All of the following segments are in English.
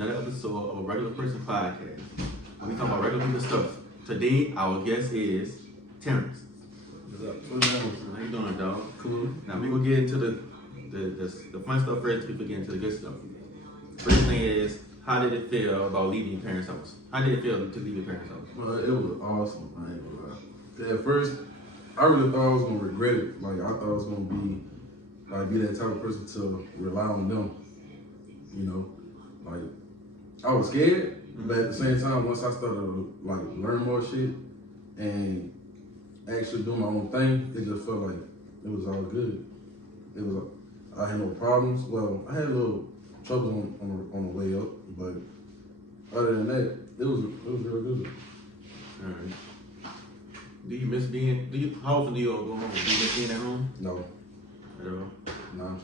another episode of a Regular Person Podcast. We talk about regular people stuff. Today, our guest is Terrence. What's up? How you doing, dog? Cool. Now we gonna get into the fun stuff first before we get into the good stuff. First thing is, how did it feel about leaving your parents' house? How did it feel to leave your parents' house? Well, it was awesome. I ain't gonna lie. At first, I really thought I was gonna regret it. Like I thought I was gonna be that type of person to rely on them. You know, like I was scared, but at the same time, once I started to like learn more shit and actually do my own thing, it just felt like it was all good. I had no problems. Well, I had a little trouble on the way up, but other than that, it was real good. All right. Do you miss being? How often do you all go home? Do you miss being at home? No, At all? no. Damn.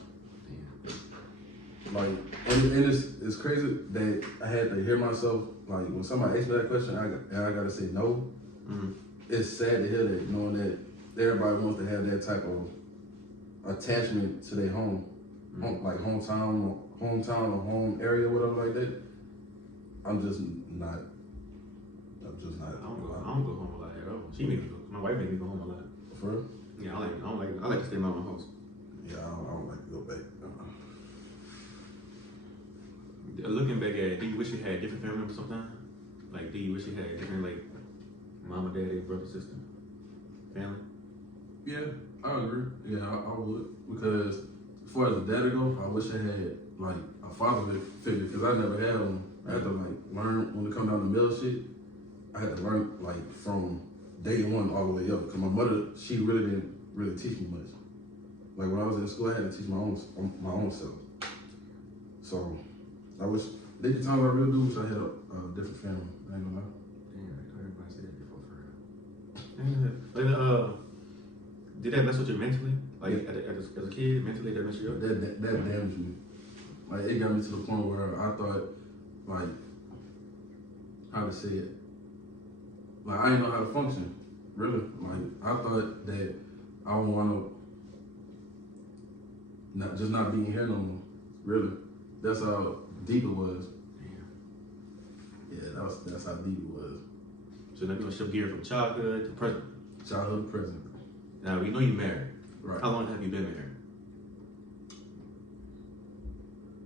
Like, and it's crazy that I had to hear myself, like, when somebody asks me that question, I gotta say no. Mm-hmm. It's sad to hear that, knowing that everybody wants to have that type of attachment to their home, like hometown or home area, whatever like that. I'm just not. I don't go home a lot at all. She makes me go. My wife makes me go home a lot. For real? Yeah, I like to stay in my own house. Yeah, I don't like to go back. Looking back at it, do you wish you had different family members sometimes? Like, do you wish you had different, like, mama, daddy, brother, sister, family? Yeah, I agree. Yeah, I would. Because as far as the daddy go, I wish I had like a father figure because I never had one. I had to like learn when it come down to middle shit. I had to learn like from day one all the way up. Cause my mother, she really didn't really teach me much. Like when I was in school, I had to teach my own self. So I wish there times I really do wish I had a different family. I ain't gonna lie. Damn, everybody said that before for real. Like, did that mess with you mentally? Like, as a kid, mentally, that messed you up? That damaged me. Like it got me to the point where I thought, like, how to say it. Like I didn't know how to function, really. Like I thought that I would want to not being here no more. Really, that's how deep it was. Damn. Yeah, that's how deep it was. So now we're gonna shift gear from childhood to present. Childhood to present. Now we know you're married. Right. How long have you been married?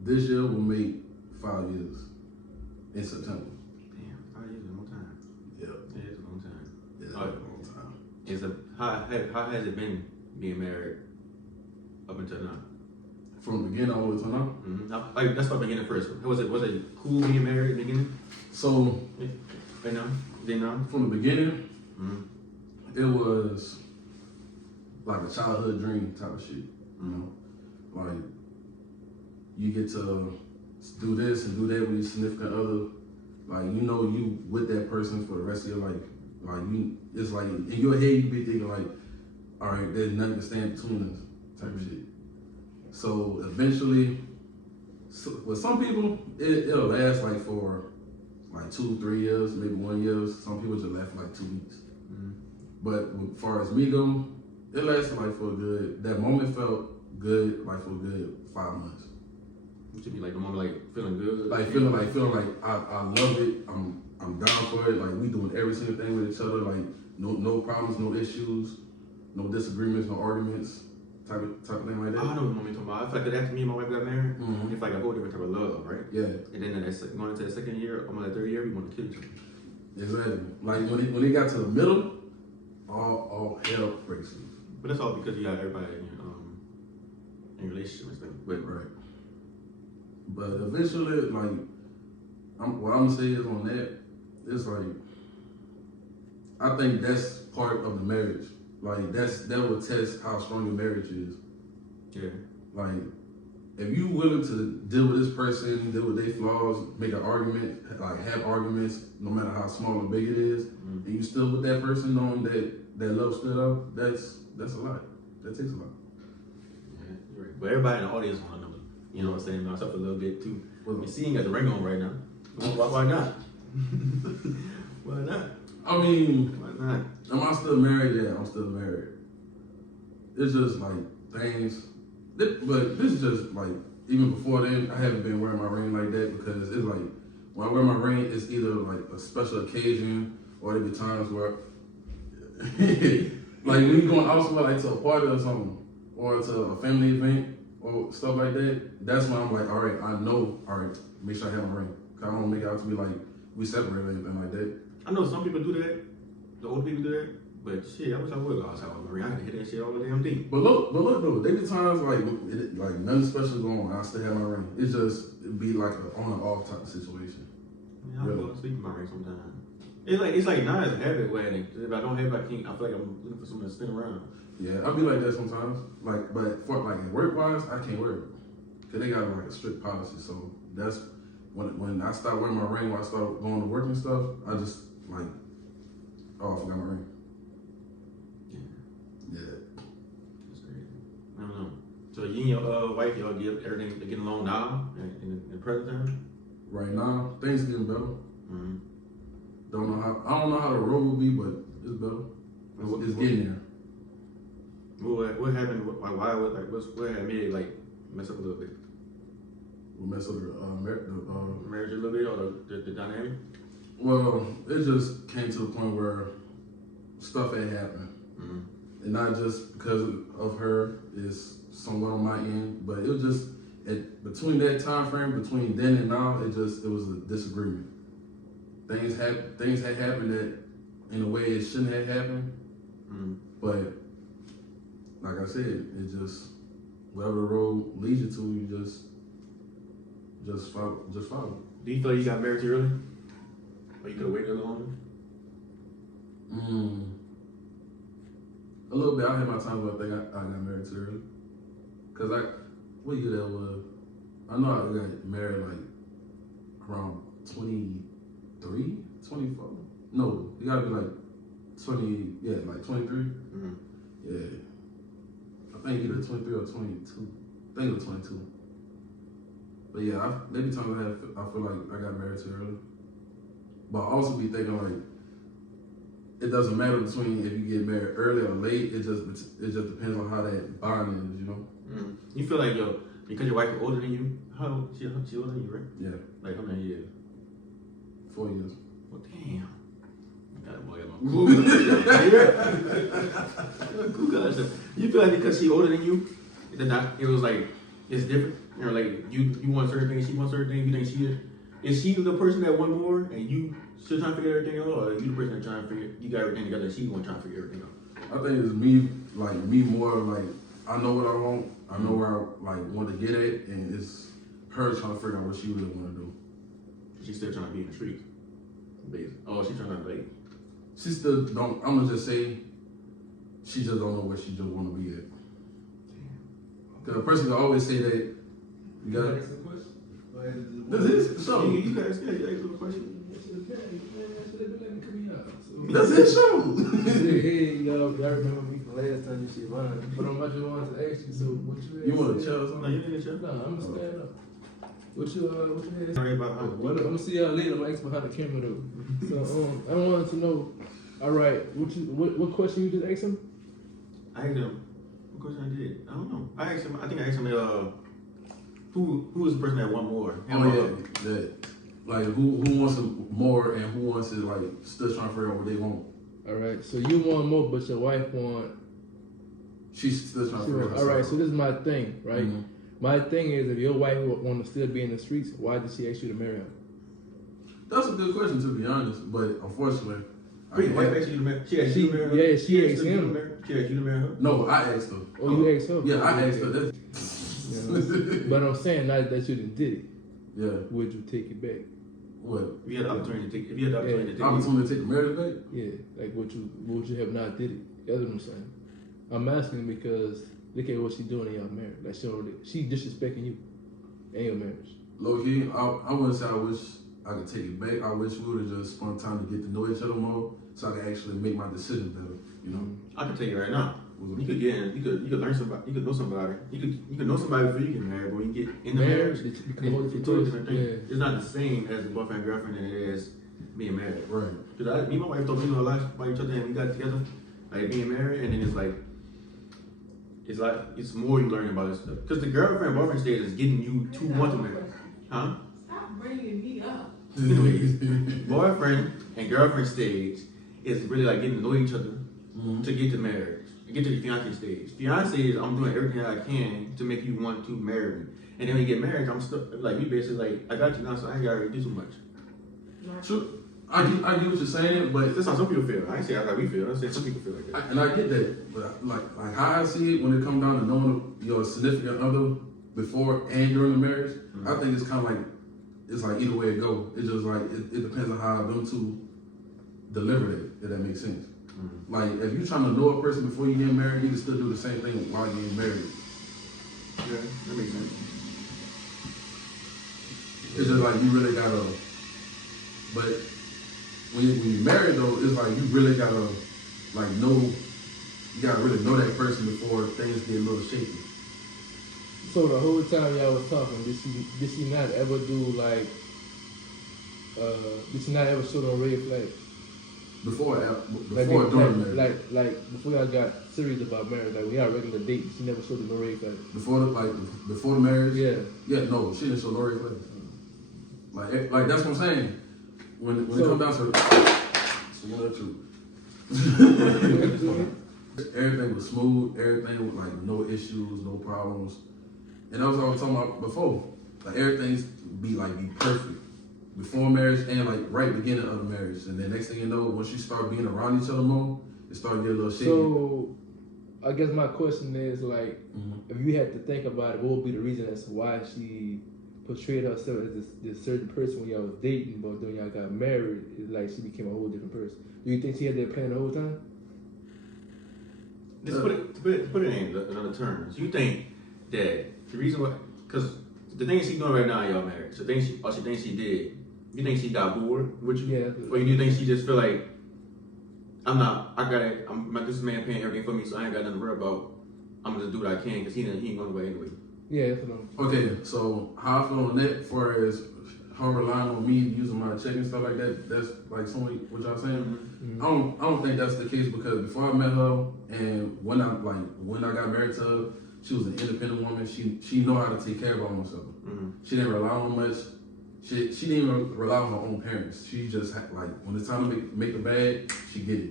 This year will make 5 years in September. Damn, 5 years is a long time. Yep. Yeah, it's a long time. Yeah, that's All right. a long time. How has it been being married up until now? From the beginning all the way to now. Mm-hmm. Like that's what beginning first. Was it cool being married in the beginning? So Right now? Then now? from the beginning, Mm-hmm. it was like a childhood dream type of shit, you know? Like, you get to do this and do that with your significant other. Like, you know you with that person for the rest of your life. Like, it's like, in your head, you be thinking like, all right, there's nothing to stand between us type of shit. So, eventually, with some people, it'll last like for like 2-3 years, maybe 1 year. Some people just last for like 2 weeks. But as far as me go, it lasted like for a good. That moment felt good, like for a good 5 months. What you mean, like the moment, like feeling good? Like feeling like I love it. I'm down for it. Like we doing every single thing with each other. Like no problems, no issues, no disagreements, no arguments, type of thing like that. I know what you're talking about. I feel like after me and my wife got married, Mhm. it's like a whole different type of love, right? Yeah, And then going into the second year, almost the third year, we want to kill each other. exactly. Like when it got to the middle, all hell breaks loose. But that's all because you got everybody in relationship and stuff. But Right. But eventually, like, what I'm gonna say is on that, it's like, I think that's part of the marriage. Like, that will test how strong your marriage is. yeah, Like, if you willing to deal with this person, deal with their flaws, make an argument, like have arguments, no matter how small or big it is, and you still with that person knowing that love still out, that's a lot. That takes a lot. yeah, you're right. But everybody in the audience want to know. You know what I'm saying? Myself a little bit too. I mean, seeing got the ring on right now. Why not? Why not? I mean, Why not? am I still married? Yeah, I'm still married. It's just like things, but this is just like even before then, I haven't been wearing my ring like that because it's like when I wear my ring, it's either like a special occasion or there be times where, like when you going out somewhere like to a party or something, or to a family event or stuff like that. That's when I'm like, all right, I know, all right, make sure I have my ring. 'Cause I don't make it out to be like we separate or anything like that. I know some people do that. The old people do that. But shit, I wish I would go outside with my ring. I can hit that shit all the damn day. But look though, there be times like nothing special going on. I still have my ring. It's just it be like a on and off type of situation. Yeah, I go to sleep with my ring sometimes. It's like now it's a habit wedding. If I don't have it, I can't. I feel like I'm looking for something to spin around. Yeah, I be like that sometimes. Like, but for like work wise, I can't wear it because they got like a strict policy. So that's when I start wearing my ring, when I start going to work and stuff, I just like, oh, I forgot my ring. Yeah. That's crazy. I don't know. So you and your wife, y'all get everything getting along now in present time? Right now, things getting better. Mm-hmm. I don't know how the road will be, but it's better. It's getting there. What happened? What had made it like mess up a little bit? We'll mess up the Marriage a little bit, or the dynamic? well, it just came to the point where stuff had happened. Mm-hmm. And not just because of her, is somewhat on my end, but it was just between that time frame, between then and now, it was a disagreement. Things had happened that in a way it shouldn't have happened, but like I said, it just whatever the road leads you to, you just follow. Do you feel like you got married too early, or you could have waited a little longer? A little bit. I had my times where I think I got married too early. Cause what year that was? I know I got married like around 23, 24. No, it gotta be like 20. Yeah, like 23. Mm-hmm. Yeah, I think either 23 or 22. I think it was 22. But yeah, there be times I feel like I got married too early. But I also be thinking like, it doesn't matter between if you get married early or late. It just depends on how that bond is, you know. Mm-hmm. You feel like because your wife is older than you. How old she older than you, right? Yeah. Like how many years? 4 years. Well, damn. I got a boy at my Google. You feel like because she older than you, it was like it's different. You know, like you want certain things, she wants certain things. You think is she the person that want more, and you still trying to figure everything out, or are you the person that trying to figure you got everything together, and she want trying to figure everything out? I think it's me more like I know what I want. I know where I want to get at, and it's her trying to figure out what she really want to do. She's still trying to be in the streets. Oh, she's trying to like. She still don't. I'm gonna just say, she just don't know where she just want to be at. Because a person can always say that. You got it. This is so. You guys, ask a question. That's his show. Y'all remember me from last time you shit lying. But I just wanted to ask you, so what you You want to chill or No, something? you didn't chill. No, I'm gonna stand up. What you had? Sorry about how. I'm gonna see y'all later. I'm gonna ask behind the camera though. So I wanted to know. All right, what question you just asked him? I asked him. What question I did? I don't know. I think I asked him. Who is the person that want more? Oh yeah, that. Like who wants it more and who wants it like still trying to figure out what they want. All right, so you want more, but your wife want. She's still trying to figure out. All right, so this is my thing, right? Mm-hmm. My thing is, if your wife want to still be in the streets, why did she ask you to marry her? That's a good question to be honest, but unfortunately, Wait, wife asked you to marry? She asked you to marry her? Yeah, she asked him. She asked you to marry her? No, I asked her. Oh, you asked her? Yeah, I asked her. But I'm saying not that you didn't did it. Yeah. Would you take it back? What? If you had the opportunity to take, if you had the opportunity to take, Opportunity to take the marriage back? Yeah, like would you have not did it? That's what I'm saying. I'm asking because look at what she doing in your marriage. Like she disrespecting you and your marriage. Low key, I wouldn't say I wish I could take it back. I wish we would have just spent time to get to know each other more, so I could actually make my decision better. You know. I can tell you right now. You could get in. You could learn somebody. You could know somebody. You could know somebody before you get married. But when you get in the marriage, it's a totally different thing. Yeah. It's not the same as a boyfriend and girlfriend than it is being married. Right. Because me and my wife don't know a lot about each other, and we got together, like being married, and then it's like it's like it's more you learn about this stuff. Because the girlfriend boyfriend stage is getting you to want to marry, huh? Stop bringing me up. Anyways, boyfriend and girlfriend stage is really like getting to know each other to get to marriage and get to the fiance stage. Fiance is I'm doing everything I can to make you want to marry me, and then when you get married, I'm still like you basically like I got you now, so I ain't gotta do too much. Sure. I get what you're saying, but That's how some people feel. I ain't say how we feel. I say some people feel like that. and I get that. But like how I see it when it comes down to knowing your significant other before and during the marriage, I think it's kind of like it's like either way it go. It's just like it depends on how them two deliver it. If that makes sense. Like if you're trying to know a person before you get married, you can still do the same thing while you're getting married. Yeah, that makes sense. It's just like you really gotta. But when you married though, it's like you really gotta like know. You gotta really know that person before things get a little shaky. So the whole time y'all was talking, did she not ever do like, did she not ever show no red flags? Before Like, during marriage. like before y'all got serious about marriage, like we had a regular date, she never showed no red flags. Before the marriage. Yeah. Yeah, no, she didn't show no red flags. Like that's what I'm saying. When it comes down to the truth. Everything was smooth, everything was like no issues, no problems. And that's what I was talking about before. Like everything's be perfect. Before marriage and like right beginning of the marriage. And then next thing you know, once you start being around each other more, it starts getting a little shaky. So I guess my question is like, if you had to think about it, what would be the reason as to why she portrayed herself as this certain person when y'all was dating, but then y'all got married, it's like she became a whole different person. Do you think she had that plan the whole time? Let's put it in another terms. You think that the reason why, because the things she's doing right now in y'all marriage, the things she thinks she did, you think she got bored with you? Yeah. Or you think she just feel like, this man paying everything for me, so I ain't got nothing to worry about. I'm gonna just do what I can because he ain't going away anyway. Yeah, that's what I'm. Okay, so how I feel on that, as far as her relying on me using my check and stuff like that, that's like some what y'all saying. I don't think that's the case because before I met her and when I got married to her, she was an independent woman. She know how to take care of herself. She didn't rely on much. She didn't even rely on her own parents. She just like when it's time to make a bag, she get it.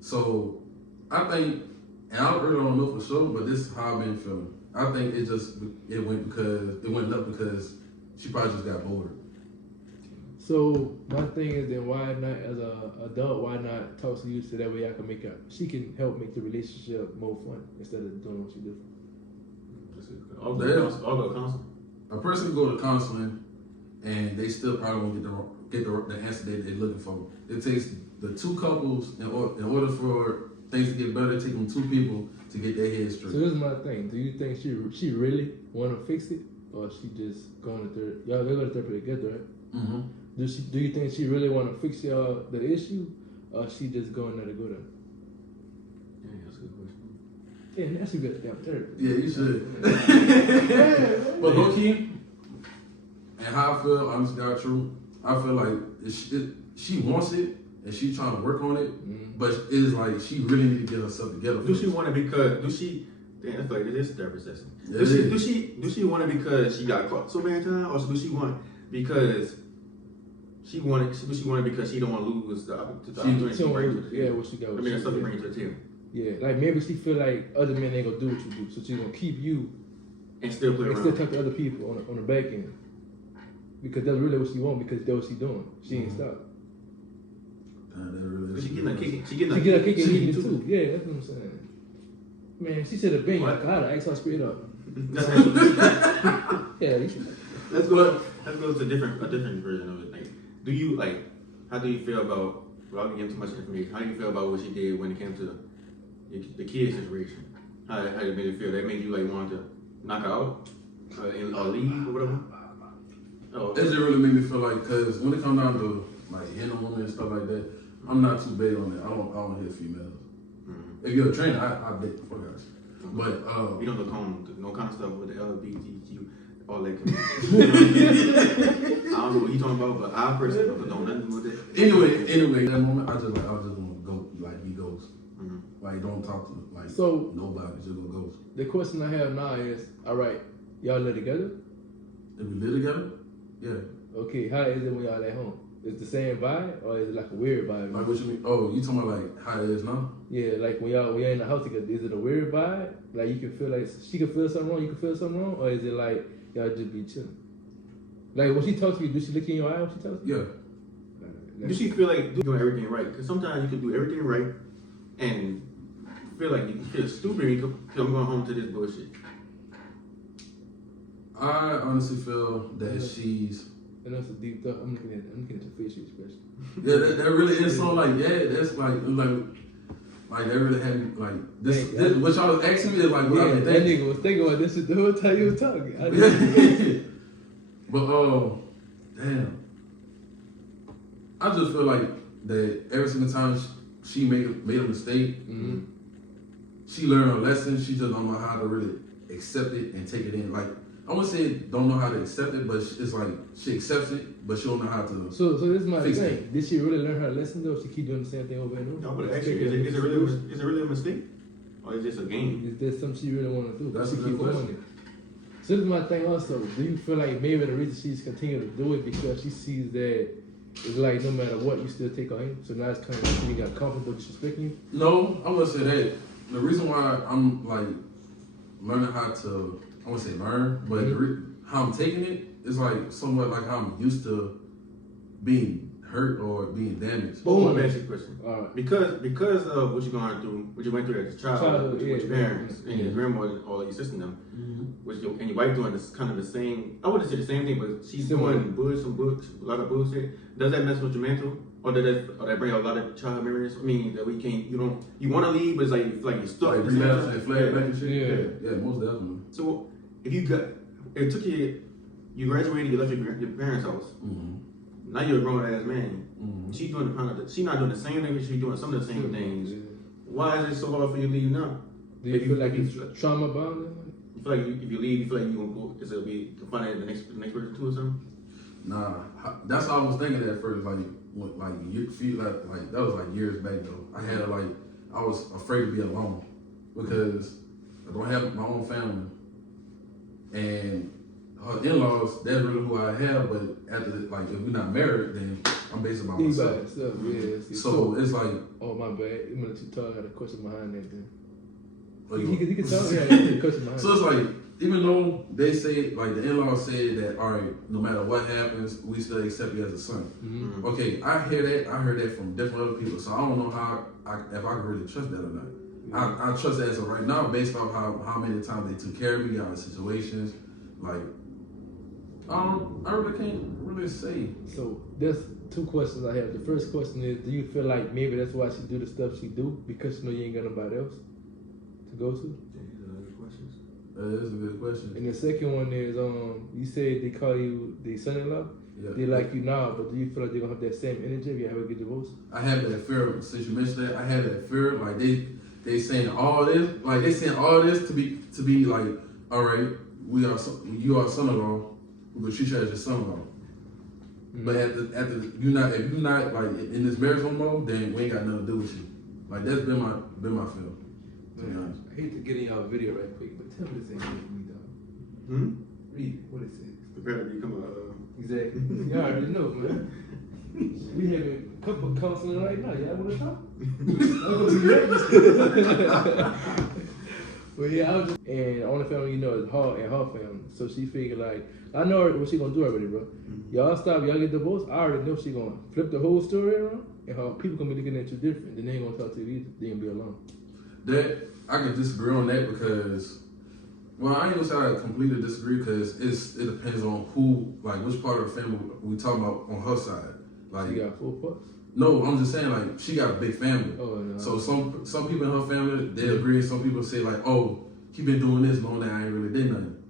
So I think, and I really don't know for sure, but this is how I've been feeling. I think it went up because she probably just got bored. So my thing is then why not as a adult, why not talk to you so that way she can help make the relationship more fun instead of doing what she do. I'll go counseling. A person can go to counseling and they still probably won't get the answer they're looking for. It takes the two couples in order for things to get better. It takes them two people to get their heads straight. So this is my thing. Do you think she really want to fix it, or she just going to therapy? Y'all go to therapy together, right? Do you think she really want to fix the issue, or she just going there to go there? Yeah, that's a good question. Yeah, that's a good damn therapy. Yeah, you should. But low key, and how I feel, honestly, God, true, I feel like she wants it and she's trying to work on it, but it's like she really need to get herself together. Do she want it because I feel like this is therapy session. Yeah, Do she want it because she got caught so many times, or do she want because she want it because she don't want to lose the opportunity to bring to the table? What she got. I mean, that's something to bring to the table. Yeah, like maybe she feel like other men ain't gonna do what you do, so she's gonna keep you And still play and around. still talk to other people on the back end. Because that's really what she want, because that's what she doing. She ain't stop. She getting a kick. She getting She get a kick and she eat it too. Yeah, that's what I'm saying. Man, she said a bang. I gotta ask her straight up. Yeah, Let's go to a different version of it. Like, how do you feel about, without getting too much information, how do you feel about what she did when it came to the kid situation? How did it make you feel? That made you like want to knock her out or leave or whatever? It just really made me feel like, cause when it comes down to like hitting a woman and stuff like that, I'm not too big on that. I don't hit females. If you're a trainer, I bet the fuck out you. But you don't no kind of stuff with the LGBTQ, all that. I don't know what you talking about, but I personally don't know nothing with that. anyway, that moment I just want to go like be ghost. Mhm. Like, don't talk to like So nobody. Just go ghost. the question I have now is, all right, y'all live together? If we live together, yeah. Okay, how is it when y'all at home? Is it the same vibe or is it like a weird vibe? Like what you mean? Oh, you talking about like how it is now? Yeah, like when y'all in the house together, is it a weird vibe? Like you can feel like she can feel something wrong, you can feel something wrong, or is it like y'all just be chilling? Like when she talks to you, does she look in your eye when she talks to you? Yeah. Do she feel like doing everything right? Because sometimes you can do everything right and feel like you feel stupid. You can feel I'm going home to this bullshit. I honestly feel that she's. And that's a deep thought. I'm looking at your facial expression. Yeah, that really is so like that's like that really had me like this. Thank you. This what y'all was asking me is like what Yeah, I've been that thinking. nigga was thinking about this shit the whole time you was talking. I But damn, I just feel like that every single time she made a mistake, mm-hmm. she learned a lesson. She just don't know how to really accept it and take it in. Like I wouldn't say don't know how to accept it, but it's like she accepts it, but she don't know how to. So this is my Fix thing. it. Did she really learn her lesson though? She keep doing the same thing over and over. No, but actually, is it really a mistake, or is it just a game? Is there something she really want to do? That's she a good keep doing question. it. So this is my thing also. Do you feel like maybe the reason she's continuing to do it because she sees that it's like no matter what you still take her in? So now it's kind of like she got comfortable disrespecting you? No, I wouldn't say that. The reason why I'm like learning how to, I wouldn't say learn, but how I'm taking it is like somewhat like how I'm used to being hurt or being damaged. Boom. Let me ask you a question. Alright. Because of what you're going through, what you went through as a child, Childhood, with your yeah, parents yeah. and your grandmother, or your sister, and them, and your wife doing this kind of the same. I wouldn't say the same thing, but she's Similar. doing a lot of bullshit. Does that mess with your mental, or that bring a lot of child memories? I mean, that we can't. You want to leave, but it's like you feel like you're stuck. Like at the same relapse time. and flashback and shit. Yeah. Yeah, most definitely. So if you took you graduated, you left your parents' house. Mm-hmm. Now you're a grown ass man. Mm-hmm. She's doing she's not doing the same thing, but she's doing some of the same things. Why is it so hard for you to leave now? Do you feel like it's trauma bonded? You feel like if you leave, you feel like you're gonna go, it'll be confronted the next person too or something? Nah, that's what I was thinking at first. Like you feel like that was like years back though. I had I was afraid to be alone because I don't have my own family, and her in-laws. That's really who I have. But after if we're not married, then I'm basically by myself. Yeah. So it's like, oh my bad. I'm gonna let you talk. I got a question behind that. Then oh, you can talk. Yeah, I got a question behind. so it's like, even though they say, like the in-laws said that, all right, no matter what happens, we still accept you as a son. Mm-hmm. Okay, I heard that from different other people, so I don't know if I can really trust that or not. I trust that as of right now, based off how many times they took care of me, out of situations. Like, I really can't really say. So there's two questions I have. The first question is, do you feel like maybe that's why she do the stuff she do because you know you ain't got nobody else to go to? That's a good question. And the second one is, you said they call you the son-in-law. Yeah. They like you now, but do you feel like they're gonna have that same energy if you ever get divorced? I have that fear. Since you mentioned that, I have that fear. Like they saying all this, like they saying all this to be like, all right, you are son-in-law, but she as your son-in-law. Mm-hmm. But if you're not like in this marriage no more, then we ain't got nothing to do with you. Like that's been my fear. To be honest. I hate to get in y'all video right quick, but tell me this ain't good for me, dog. Read it. What it says. Prepare to become Exactly. Y'all already know, man. We having a couple counseling right now. Y'all want to talk? But yeah, I was just, and the only family you know is her and her family. So she figured like, I know what she gonna do already, bro. Y'all stop, y'all get divorced. I already know she gonna flip the whole story around, and her people gonna be looking at you different. Then they ain't gonna talk to you either. They gonna be alone. That I can disagree on that because, well, I ain't gonna say I completely disagree because it depends on who, like which part of the family we talking about on her side. Like, She got 4 pups. no, I'm just saying like she got a big family. Oh no. So some people in her family they agree. Some people say like, oh, he been doing this long that I ain't really did nothing.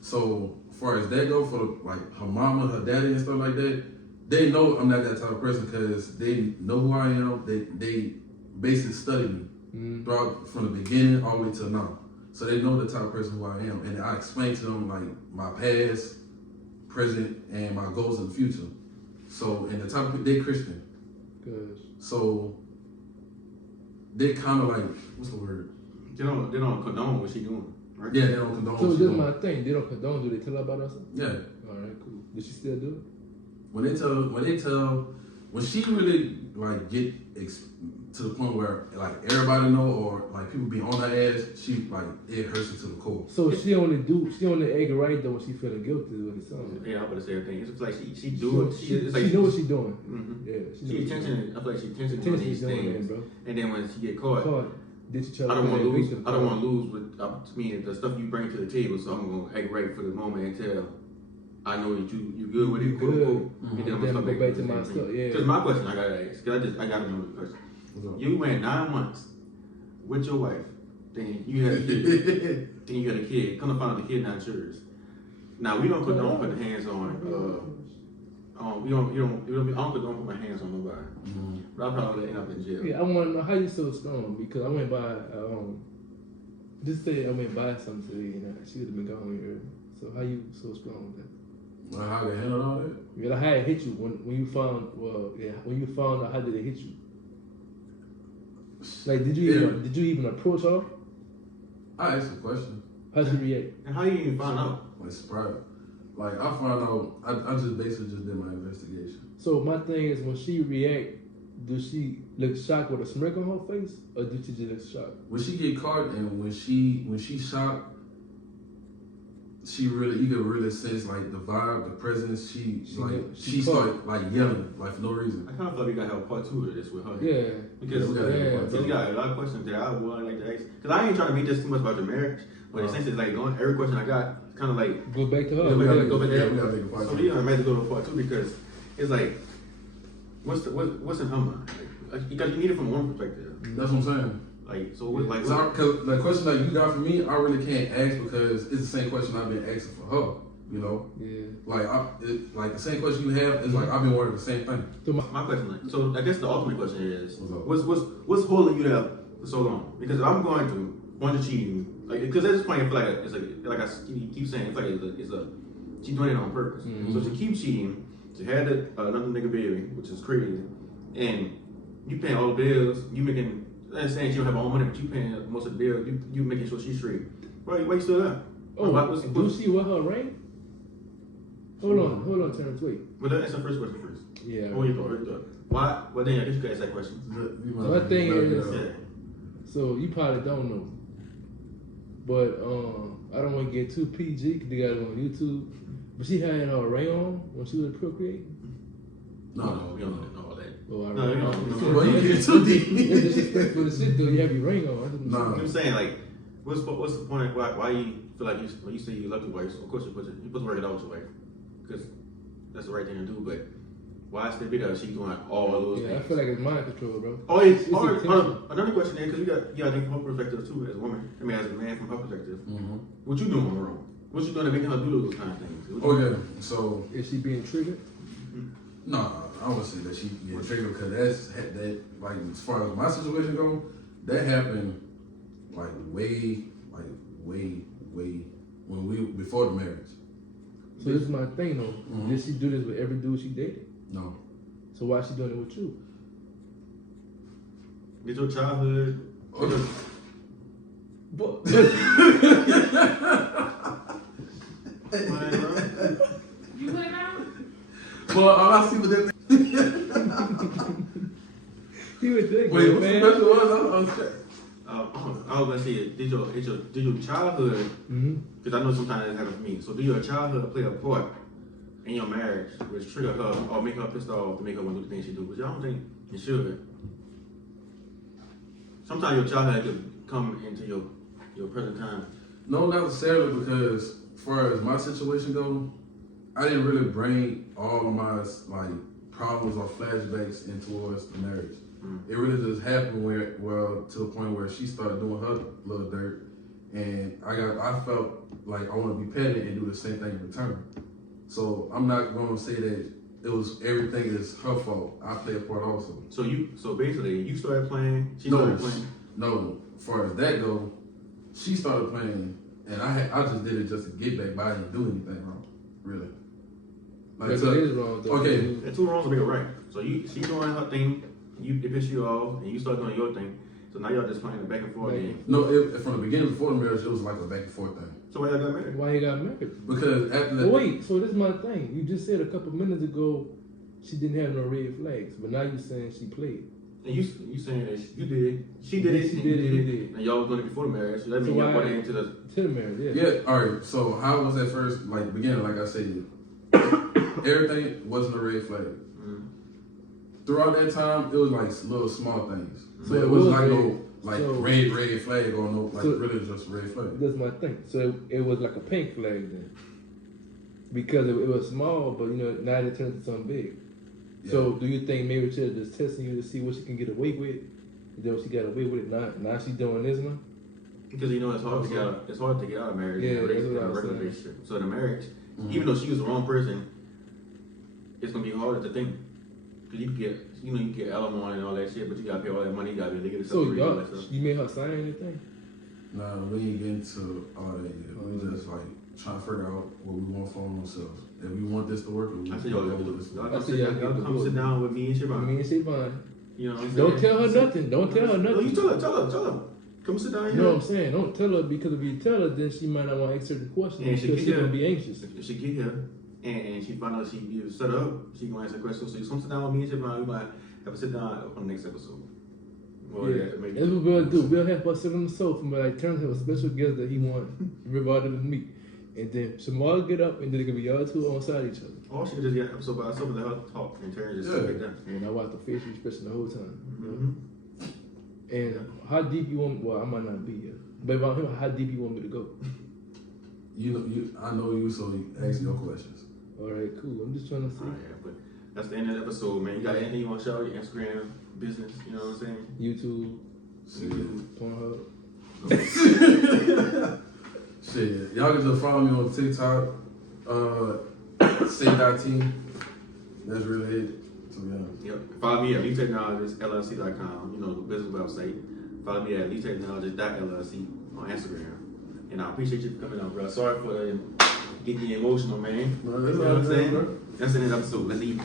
So as far as that go for like her mama, her daddy, and stuff like that, they know I'm not that type of person because they know who I am. They basically study me throughout from the beginning all the way till now. So they know the type of person who I am, and I explain to them like my past, present, and my goals in the future. So and the type of they Christian. Good. So they kind of like, what's the word? They don't condone what she doing, right? Yeah, they don't condone. So what she this is doing. my thing. They don't condone. Do they tell her about us? Yeah, All right, cool. Does she still do when she really like get to the point where like everybody know or like people be on her ass, she like it hurts her to the core. it? So she only egg right though when she feeling guilty is what it sounds like. Yeah, I'm about to say everything. It's like she do it. She It's like know what she doing. Mhm. Yeah, She know what attention. I feel like she attention to Attention these is doing things, that, bro. and then when she get caught, Caught. Did she try I to don't want play to lose. victim I don't card? want to lose with me the stuff you bring to the table. So I'm gonna act right for the moment until I know that you good with it, quote Good. unquote. Mhm. And then I'm Then gonna go start back to making my the same stuff, thing. yeah. Because my question I gotta ask, cause I gotta know the question. What's up? You went 9 months with your wife, then you had a kid, then you had a kid. Come to find out the kid not yours. Now we don't condone putting hands on. We don't. I don't condone put my hands on nobody. Mhm. But I'll probably end up in jail. Yeah, I want to know how you so strong because I went by. Just say I went by something today and she would have been gone early. So how you so strong with that? Well, how they handle all that? Yeah, like how it hit you when you found. Well, yeah, when you found out, how did it hit you? Like, did you even approach her? I asked a question. How'd she react? And how you even find out? Like surprise. Like I found out. I just basically just did my investigation. So my thing is, when she react, do she look shocked with a smirk on her face, or do she just look shocked? When she get caught and when she shocked, she really you could really sense like the vibe, the presence. She she started like yelling like for no reason. I kind of feel like we gotta have part 2 of this with her. Yeah. Because Yeah, we gotta have part you two. got a lot of questions that I would like to ask. Because I ain't trying to make this too much about your marriage, but in a sense, it's like going every question I got, it's kind of like Go back to her. Yeah, we gotta go back there. we gotta make a part So two. we might have to go to part 2 because it's like what's in her mind? Like, because you need it from one perspective. That's what I'm saying. Like so, what, like So, cause the question that you got for me, I really can't ask because it's the same question I've been asking for her. You know, Yeah. like the same question you have is like I've been wondering the same thing. So my question, like, so I guess the ultimate question is, What's up? what's holding you there for so long? Because if I'm going to want to cheating, like because at this point I feel like it's like I keep saying, it's like it's a she's doing it on purpose. Mhm. So she keeps cheating. She had another nigga baby, which is crazy, and you paying all the bills. You making. I'm saying she don't have her own money, but you paying most of the bills. You making sure she's straight. Why you still there? Oh, What's- do she wear her ring? Hold on, Terrence, wait. But that's the first question first. Yeah. Oh, you go. Why? Well, then I guess you could ask that question. My thing is- Yeah. So you probably don't know, but I don't want to get too PG because they got it on YouTube. But she had her ring on when she was procreating. No, we don't know all that. Oh, I No, you know. don't. Well, you get too deep. It's disrespectful to shit though. You have your ring on. That's what I'm Nah. saying. I'm saying like, what's the point? Why you feel like when you say you love your wife? So of course you put to work it out with your wife, because that's the right thing to do. But why stay with her? She's doing all of those Yeah, I things. feel like it's mind control, bro. Oh, it's, It's intentional. another question then, because you got to think from her perspective too, as a woman. I mean, as a man from her perspective. Mm-hmm. What you doing wrong? What you doing to making her do those kind of things? What Oh you- yeah. So Is she being triggered? no, I would say that she get triggered because that like as far as my situation go, that happened like way when we before the marriage. So this is my thing though. Mhm. Did she do this with every dude she dated? No. So why is she doing it with you? Did your childhood? Okay. But You put it out? Well, all I see with that. he was thinking, Wait, what's the man. question was? I was gonna say, did your childhood? Mm-hmm. Because I know sometimes it happens for me. So do your childhood play a part in your marriage, which trigger her or make her pissed off to make her want to do the things she do? Which I don't think it should. Sometimes your childhood could come into your present time. No, not necessarily because as far as my situation go, I didn't really bring all of my like problems or flashbacks in towards the marriage. It really just happened to the point where she started doing her little dirt, and I felt like I want to be petty and do the same thing in return. So I'm not going to say that it was everything is her fault. I play a part also. So basically, you started playing. She started playing. No, as far as that go, she started playing, and I just did it just to get back, but I didn't do anything wrong, really. Like, Because so- it is wrong though. okay. And two wrongs make a right. So she doing her thing, it piss you off, and you start doing your thing, So now y'all just playing the back and forth Back. game. No, from the beginning before the marriage, it was like a back and forth thing. So why y'all got married? Why he got married? Because after that, But wait, so this is my thing. You just said a couple minutes ago she didn't have no red flags, but now you saying she played. And you saying that you did it, she did it, She and did you it, did you it, did. and y'all was doing it before the marriage. So that So means y'all why- brought it into the. To the marriage, yeah. yeah, all right. So how was that first like beginning? Like I said, everything wasn't a red flag. Mm. Throughout that time, it was like little small things. So But it it was was like red. no like So- red flag or no like So- really just red flag. That's my thing. So it was like a pink flag then. Because it was small, but you know, now it turned into something big. So do you think maybe she's just testing you to see what she can get away with? And then when she got away with it, now she's doing this now? Because you know it's hard to get out. It's hard to get out of marriage. Yeah, in a that's what I was regular saying. relationship. So in a marriage, Mhm. even though she was the wrong person, it's gonna be harder to think. Cause you get alimony and all that shit, but you gotta pay all that money. You gotta be legal to So separate all y'all, that stuff. you made her sign anything? Nah, we ain't getting into all that yet. We just like trying to figure out what we want for ourselves. If we want this to work, or we I want said y'all to gotta go do with this. this. Y'all I come said sit y'all down. gotta Y'all do come it. sit down with me and Siobhan. Me and Siobhan. You know what I'm saying? Don't tell her nothing. Don't tell her No, nothing. you tell her. Come sit down You here. know what I'm saying? Don't tell her, because if you tell her, then she might not want to ask certain questions Yeah, she because get she's there. gonna be anxious. If she get here and she find out she you set her up, she gonna answer questions. So you come sit down with me and Siobhan. We might have a sit down on the next episode. Well, Yeah, maybe. that's what we'll do. We'll have her sit on the sofa, but like Terrence have a special guest that he want everybody to meet, and then Shamal get up, and then it can be y'all two on side each other. Or she could just get an episode by herself and let her talk and turn just sit Yeah. back down. And I watch the facial expression the whole time. Mm-hmm. And how deep you want? Well, I might not be here, but about him, how deep you want me to go? I know you, so you ask your questions. All right, cool. I'm just trying to see. Oh, yeah, but that's the end of the episode, man. You got anything you want to shout? Your Instagram, business, you know what I'm saying? YouTube, Shit. Pornhub. Shit. Y'all can just follow me on TikTok. Say.team. That's really it, to be honest. Yep. Follow me at LeeTechnologiesLLC.com, you know, the business website. Follow me at LeeTechnologies.LLC on Instagram. And I appreciate you for coming out, bro. Sorry for getting you emotional, man. No, that's You know all what I'm good, saying? bro. That's the end of the episode. Let's leave.